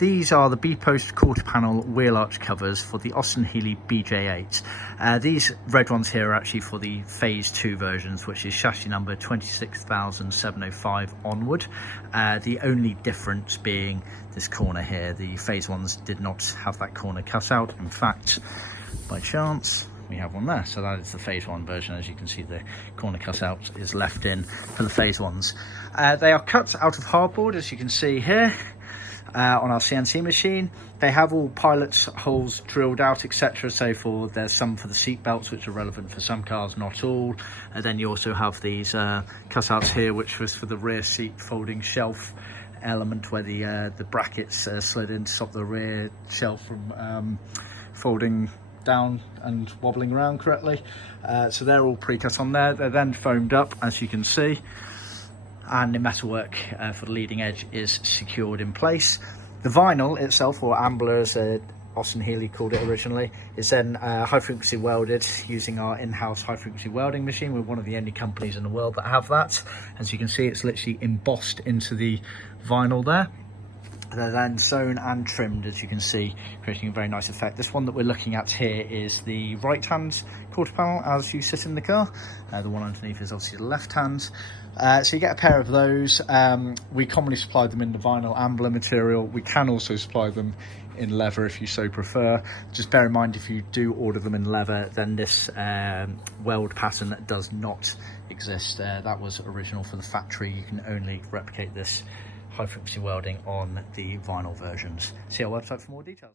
These are the B-post quarter panel wheel arch covers for the Austin Healey BJ8. These red ones here are actually for the phase 2 versions, which is chassis number 26,705 onward. The only difference being this corner here. The phase ones did not have that corner cut out. In fact, by chance, we have one there. So that is the phase 1 version. As you can see, the corner cut out is left in for the phase 1s. They are cut out of hardboard, as you can see here. On our CNC machine, they have all pilot holes drilled out, etc. So there's some for the seat belts, which are relevant for some cars, not all. And then you also have these cutouts here, which was for the rear seat folding shelf element, where the brackets slid in to stop the rear shelf from folding down and wobbling around correctly. So they're all pre-cut on there. They're then foamed up, as you can see, and the metalwork for the leading edge is secured in place. The vinyl itself, or ambler as Austin Healey called it originally, is then high frequency welded using our in-house high frequency welding machine. We're one of the only companies in the world that have that. As you can see, it's literally embossed into the vinyl there. They're then sewn and trimmed, as you can see, creating a very nice effect. This one that we're looking at here is the right hand quarter panel as you sit in the car. The one underneath is obviously the left hand. So you get a pair of those. We commonly supply them in the vinyl ambler material. We can also supply them in leather if you so prefer. Just bear in mind, if you do order them in leather, then this weld pattern does not exist. That was original for the factory. You can only replicate this high frequency welding on the vinyl versions. See our website for more details.